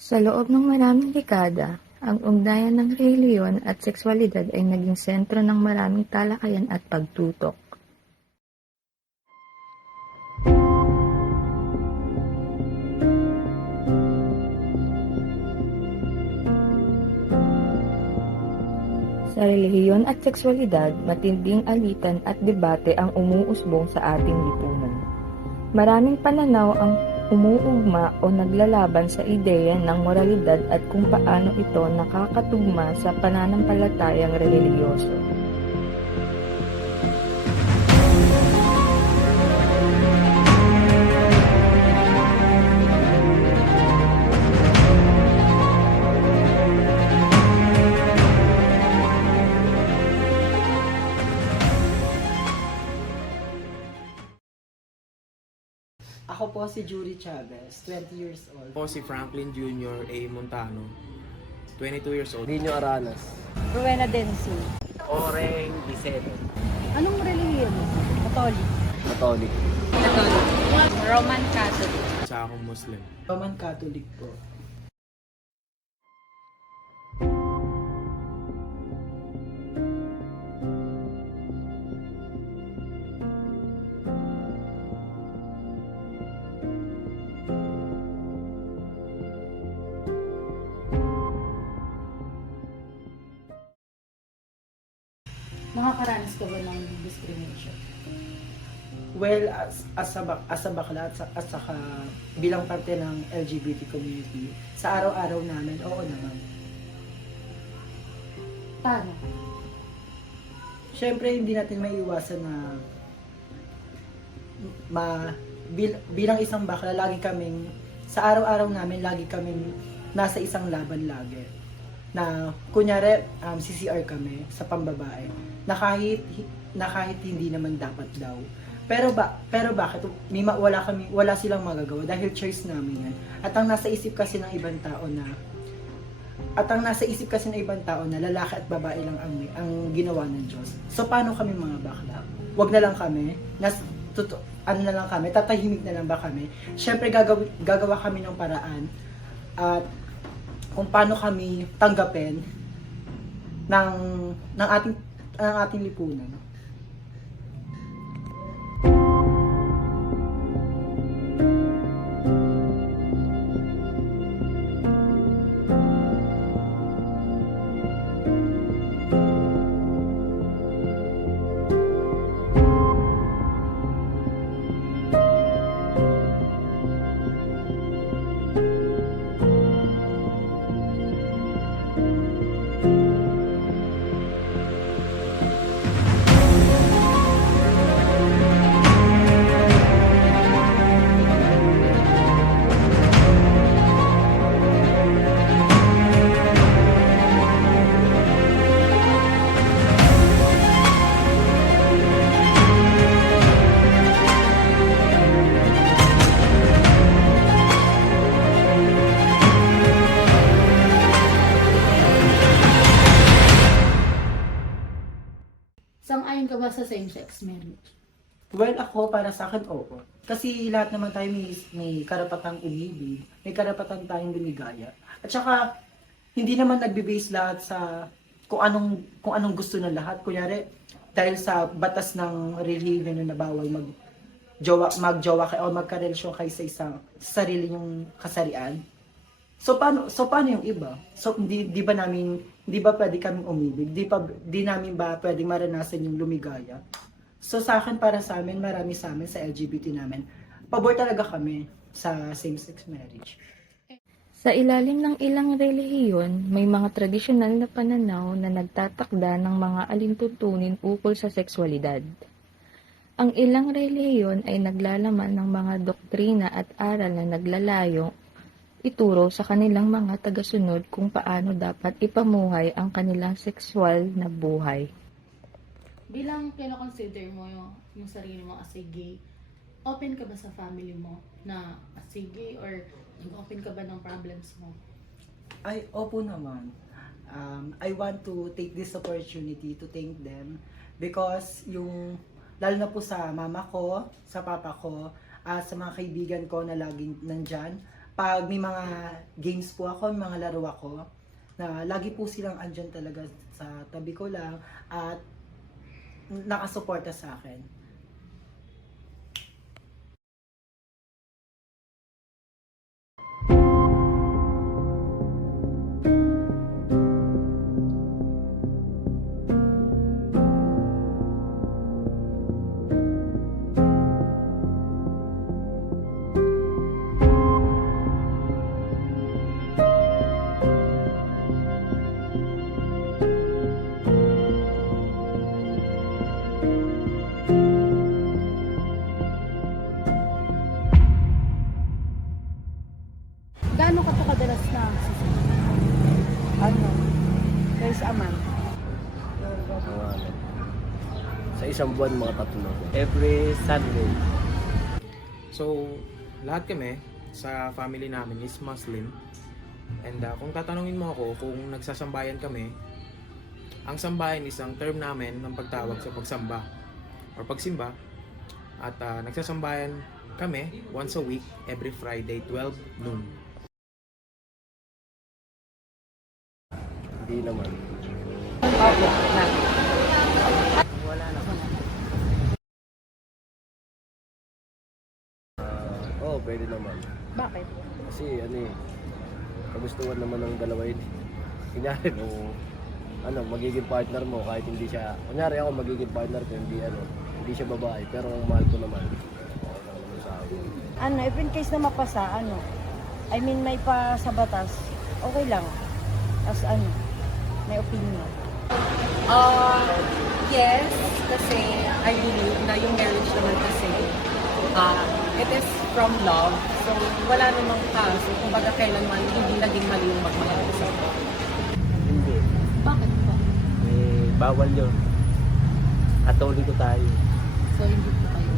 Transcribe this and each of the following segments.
Sa loob ng maraming dekada, ang ugnayan ng relihiyon at sekswalidad ay naging sentro ng maraming talakayan at pagtutok. Sa relihiyon at sekswalidad, matinding alitan at debate ang umuusbong sa ating lipunan. Maraming pananaw ang umuugma o naglalaban sa ideya ng moralidad at kung paano ito nakakatugma sa pananampalatayang relihiyoso. Ako po si Julie Chavez, 20 years old. Ako si Franklin Jr. A. Montano, 22 years old. Dino Aranas. Rowena Densi. Oreng Vicente. Anong relihiyon mo? Catholic. Catholic. Catholic. Roman Catholic. Sa akong Muslim. Roman Catholic po. Nakakaranas ka ba ng discrimination? Well, as a bakla at saka bilang parte ng LGBT community, sa araw-araw namin, oo naman. Paano? Siyempre, hindi natin maiiwasan na bilang isang bakla, sa araw-araw namin, lagi kaming nasa isang laban lagi. Na, kunyari, CCR kami sa pambabae, na kahit hindi naman dapat daw. Pero bakit wala silang magagawa dahil choice namin yan. At ang nasa isip kasi ng ibang tao na lalaki at babae lang ang ginawa ng Diyos. So paano kami mga bakla? Wag na lang kami, tatahimik na lang ba kami? Syempre gagawa kami ng paraan at kung paano kami tanggapin ng ating lipunan. Sang-ayon ka ba sa same-sex marriage? Well, ako, para sa akin, oo. Kasi lahat naman tayo may karapatang umibig, may karapatan tayong lumigaya. At saka, hindi naman nagbe-base lahat sa kung anong gusto ng lahat. Kunyari, dahil sa batas ng religion na bawal magjowa kayo o magkarelasyon kayo sa isang sarili nyong kasarian. So paano yung iba? So di ba pwede kaming umibig? Di namin ba pwedeng maranasan yung lumigaya? So sa akin, para sa amin, marami sa amin sa LGBT namin, pabor talaga kami sa same-sex marriage. Sa ilalim ng ilang relihiyon, may mga tradisyonal na pananaw na nagtatakda ng mga alintuntunin ukol sa sekswalidad. Ang ilang relihiyon ay naglalaman ng mga doktrina at aral na naglalayong ituro sa kanilang mga tagasunod kung paano dapat ipamuhay ang kanilang sexual na buhay. Bilang kino-consider mo yung sarili mo as a gay, open ka ba sa family mo na as a gay or nag-open ka ba ng problems mo? Ay, opo naman. I want to take this opportunity to thank them because lalo na po sa mama ko, sa papa ko, sa mga kaibigan ko na laging nandyan, pag may mga games po ako, may mga laro ako, na lagi po silang andyan talaga sa tabi ko lang at nakasuporta sa akin. Gaano ka to kadalas na Ano? Guys, aman. Sa isang buwan, mga 3. Every Sunday. So, lahat kami sa family namin is Muslim. And kung tatanungin mo ako kung nagsasambayan kami, ang sambayan is ang term namin ng pagtawag sa pagsamba or pagsimba. At nagsasambayan kami once a week, every Friday, 12 noon. Hindi naman. Opo, na. Wala naman. Oo, pwede naman. Bakit? Kasi kagustuhan naman ng dalawa yun. Kunyari, kung magiging partner mo kahit hindi siya, kunyari ako magiging partner ko, hindi siya babae, pero ang mahal ko naman. Okay lang naman sa akin. Ano, if in case na mapasa, I mean, may pa sa batas, okay lang. As may opinion. Yes, kasi I believe na yung marriage naman kasi it is from love. So, wala namang kaso. Kumbaga kailanman hindi naging mali yung magmahal sa Hindi. bakit po? Bawal yun. Katoliko tayo. So, hindi po kayo.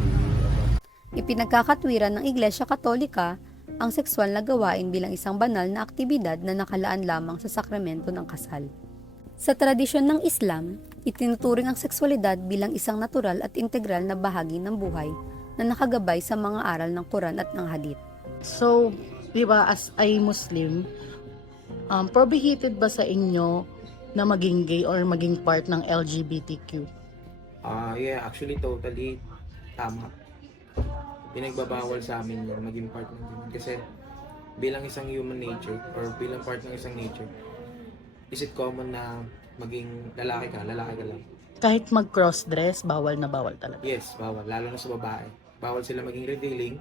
Ipinagkakatwiran ng Iglesia Katolika ang sexual na gawain bilang isang banal na aktibidad na nakalaan lamang sa sakramento ng kasal. Sa tradisyon ng Islam, itinuturing ang sexualidad bilang isang natural at integral na bahagi ng buhay na nakagabay sa mga aral ng Quran at ng Hadith. So, di ba, as a Muslim, prohibited ba sa inyo na maging gay or maging part ng LGBTQ? Yeah, actually totally tama. Pinagbabawal sa amin yung maging part ng ganun. Kasi bilang isang human nature or bilang part ng isang nature, is it common na maging lalaki ka lang? Kahit mag-cross-dress, bawal na bawal talaga. Yes, bawal. Lalo na sa babae. Bawal sila maging revealing.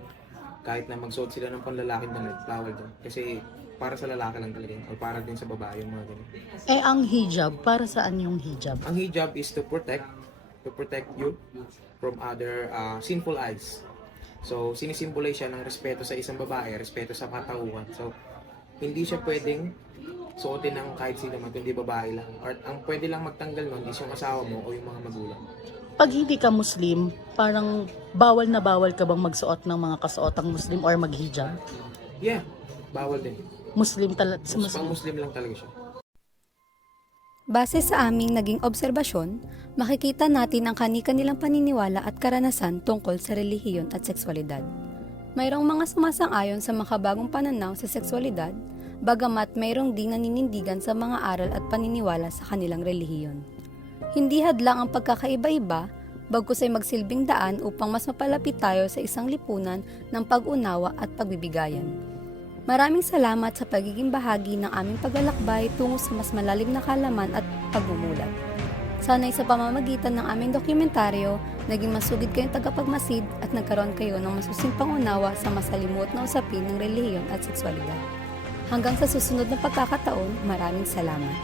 Kahit na magsuot sila ng panlalaking damit, bawal din. Kasi para sa lalaki lang talaga yun. O para din sa babae yung mga ganun. Ang hijab, para saan yung hijab? Ang hijab is to protect you from other sinful eyes. So, sinisimbolize siya ng respeto sa isang babae, respeto sa katauhan. So, hindi siya pwedeng suotin ng kahit sino man, kundi babae lang. Or ang pwede lang magtanggal nun is yung asawa mo o yung mga magulang. Pag hindi ka Muslim, parang bawal na bawal ka bang magsuot ng mga kasuotang Muslim or maghijab? Yeah, bawal din. Muslim talaga. Pang Muslim lang talaga siya. Base sa aming naging obserbasyon, makikita natin ang kani-kanilang paniniwala at karanasan tungkol sa relihiyon at sexualidad. Mayroong mga sumasang-ayon sa makabagong pananaw sa sexualidad, bagamat mayroong ding naninindigan sa mga aral at paniniwala sa kanilang relihiyon. Hindi hadlang ang pagkakaiba-iba, bagkus ay magsilbing daan upang mas mapalapit tayo sa isang lipunan ng pag-unawa at pagbibigayan. Maraming salamat sa pagiging bahagi ng aming paglalakbay tungo sa mas malalim na kaalaman at pagmumulat. Sana'y sa pamamagitan ng aming dokumentaryo, naging masugid kayong tagapagmasid at nagkaroon kayo ng masusing pangunawa sa masalimuot na usapin ng relihiyon at sexualidad. Hanggang sa susunod na pagkakataon, maraming salamat.